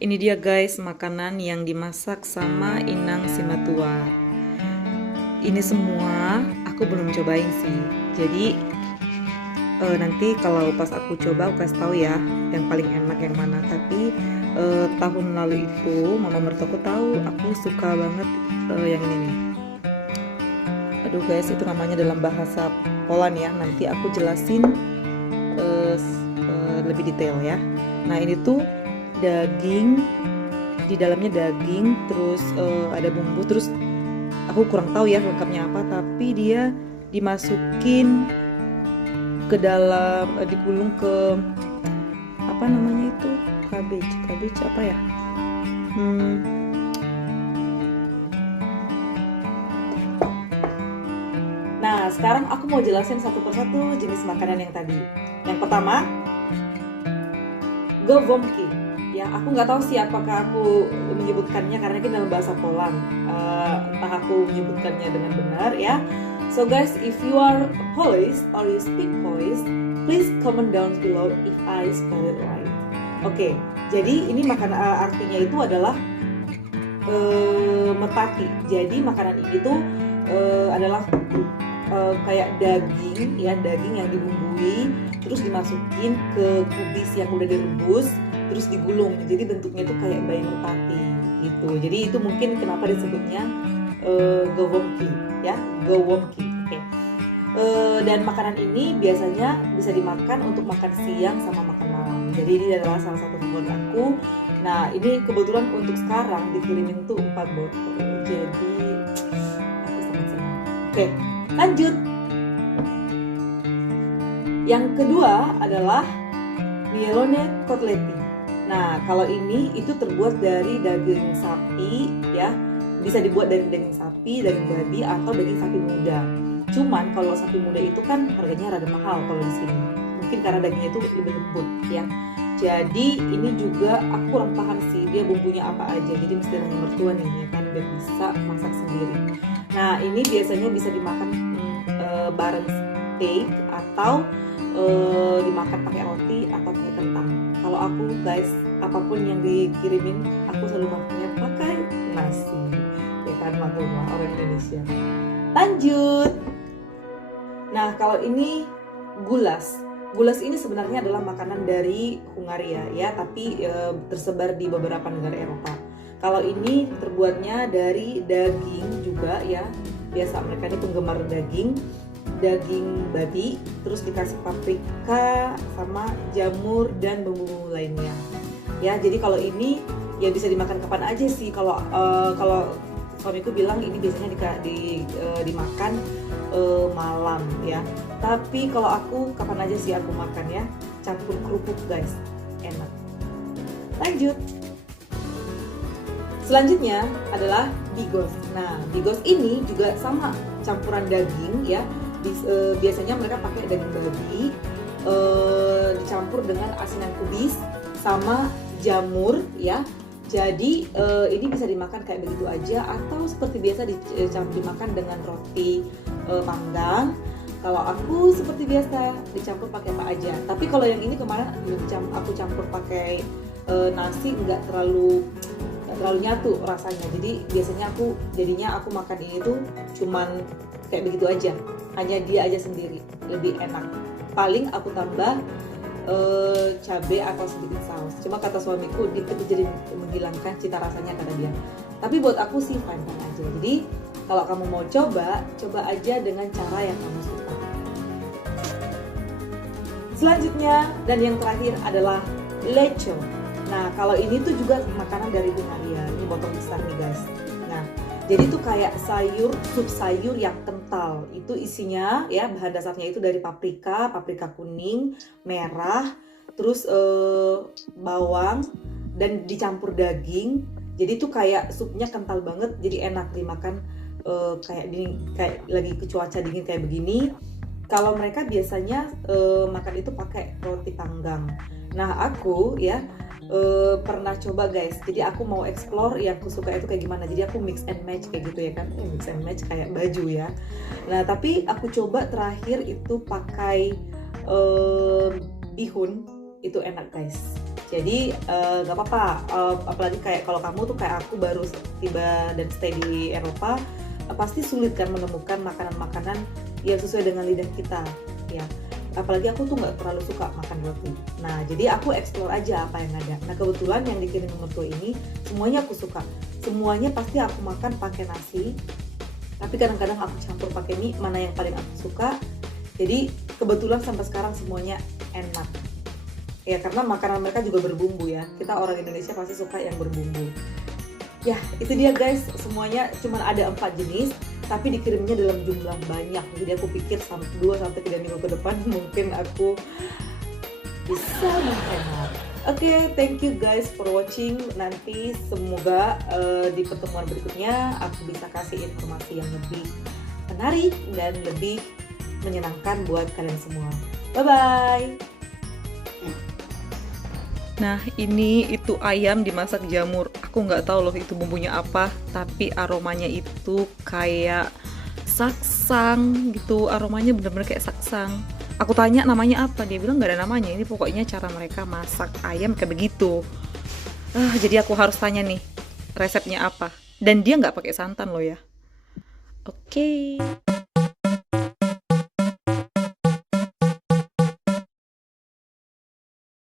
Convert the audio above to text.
ini dia guys makanan yang dimasak sama Inang Simatua. Ini semua aku belum cobain sih. Jadi nanti kalau pas aku coba aku kasih tahu ya yang paling enak yang mana. Tapi tahun lalu itu mama mertuaku tahu aku suka banget yang ini nih. Aduh guys, itu namanya dalam bahasa Poland ya. Nanti aku jelasin lebih detail ya. Nah ini tuh daging, di dalamnya daging, terus ada bumbu, terus aku kurang tahu ya lengkapnya apa, tapi dia dimasukin ke dalam, digulung ke apa namanya itu, cabbage apa ya, Nah sekarang aku mau jelasin satu persatu jenis makanan yang tadi. Yang pertama, gowomki. Ya, aku nggak tahu sih apakah aku menyebutkannya karena ini dalam bahasa Poland. Entah aku menyebutkannya dengan benar ya. So guys, if you are Polish or you speak Polish, please comment down below if I spell it right. Oke, jadi ini artinya itu adalah metaki. Jadi makanan ini tuh adalah kayak daging ya, daging yang dibumbui terus dimasukin ke kubis yang udah direbus terus digulung, jadi bentuknya tuh kayak bayi merpati gitu. Jadi itu mungkin kenapa disebutnya gowomki ya, gowomki. Okay. Dan makanan ini biasanya bisa dimakan untuk makan siang sama makan malam. Jadi ini adalah salah satu favorit aku. Nah ini kebetulan untuk sekarang dikirimin tuh 4 botol, jadi aku sangat senang. Oke, lanjut. Yang kedua adalah mielone kotleti. Nah, kalau ini itu terbuat dari daging sapi ya. Bisa dibuat dari daging sapi, daging babi atau daging sapi muda. Cuman kalau sapi muda itu kan harganya rada mahal kalau di sini. Mungkin karena dagingnya itu lebih lembut ya. Jadi ini juga aku kurang paham sih dia bumbunya apa aja. Jadi mesti nanya mertua nih ya kan biar bisa masak sendiri. Nah, ini biasanya bisa dimakan bareng steak atau dimakan pakai roti atau pakai kentang. Kalau aku guys, apapun yang dikirimin aku selalu makannya pakai nasi ya kan, maklumlah orang Indonesia. Lanjut. Nah kalau ini gulas ini sebenarnya adalah makanan dari Hungaria ya, tapi tersebar di beberapa negara Eropa. Kalau ini terbuatnya dari daging juga ya, biasa mereka ini penggemar daging babi, terus dikasih paprika sama jamur dan bumbu lainnya ya. Jadi kalau ini ya bisa dimakan kapan aja sih. Kalau suamiku bilang ini biasanya dimakan malam ya, tapi kalau aku kapan aja sih aku makan ya, campur kerupuk guys, enak. Lanjut. Selanjutnya adalah bigos. Nah bigos ini juga sama, campuran daging ya. Biasanya mereka pakai daging babi dicampur dengan asinan kubis sama jamur ya. Jadi ini bisa dimakan kayak begitu aja atau seperti biasa dimakan dengan roti panggang. Kalau aku seperti biasa dicampur pakai apa aja. Tapi kalau yang ini kemarin aku campur pakai nasi, nggak terlalu nyatu rasanya. Jadi biasanya jadinya aku makan ini tuh cuman kayak begitu aja, hanya dia aja sendiri, lebih enak. Paling aku tambah cabai atau sedikit saus. Cuma kata suamiku itu jadi menghilangkan cita rasanya kata dia. Tapi buat aku sih fine aja. Jadi kalau kamu mau coba aja dengan cara yang kamu suka. Selanjutnya dan yang terakhir adalah lecho. Nah kalau ini tuh juga makanan dari Hungaria. Ini botol besar nih guys. Nah jadi itu kayak sup sayur yang kental. Itu isinya ya, bahan dasarnya itu dari paprika kuning, merah, terus bawang dan dicampur daging. Jadi itu kayak supnya kental banget, jadi enak dimakan kayak lagi ke cuaca dingin kayak begini. Kalau mereka biasanya makan itu pakai roti panggang. Nah aku ya pernah coba guys, jadi aku mau explore yang aku suka itu kayak gimana. Jadi aku mix and match kayak gitu ya kan, mix and match kayak baju ya. Nah tapi aku coba terakhir itu pakai bihun, itu enak guys. Jadi nggak apa-apa, apalagi kayak kalau kamu tuh kayak aku baru tiba dan stay di Eropa, pasti sulit kan menemukan makanan-makanan yang sesuai dengan lidah kita, ya. Apalagi aku tuh nggak terlalu suka makan roti. Nah, jadi aku explore aja apa yang ada. Nah, kebetulan yang dikirim mertua ini semuanya aku suka. Semuanya pasti aku makan pakai nasi. Tapi kadang-kadang aku campur pakai mie, mana yang paling aku suka. Jadi kebetulan sampai sekarang semuanya enak. Ya karena makanan mereka juga berbumbu ya. Kita orang Indonesia pasti suka yang berbumbu. Ya, itu dia guys, semuanya cuma ada 4 jenis, tapi dikirimnya dalam jumlah banyak. Jadi aku pikir 2-3 minggu ke depan mungkin aku bisa menghemat. Oke, thank you guys for watching. Nanti semoga di pertemuan berikutnya aku bisa kasih informasi yang lebih menarik dan lebih menyenangkan buat kalian semua. Bye-bye! Nah, ini itu ayam dimasak jamur. Aku nggak tahu loh itu bumbunya apa, tapi aromanya itu kayak saksang gitu. Aromanya bener-bener kayak saksang. Aku tanya namanya apa, dia bilang nggak ada namanya. Ini pokoknya cara mereka masak ayam kayak begitu. Jadi aku harus tanya nih resepnya apa. Dan dia nggak pakai santan loh ya. Oke.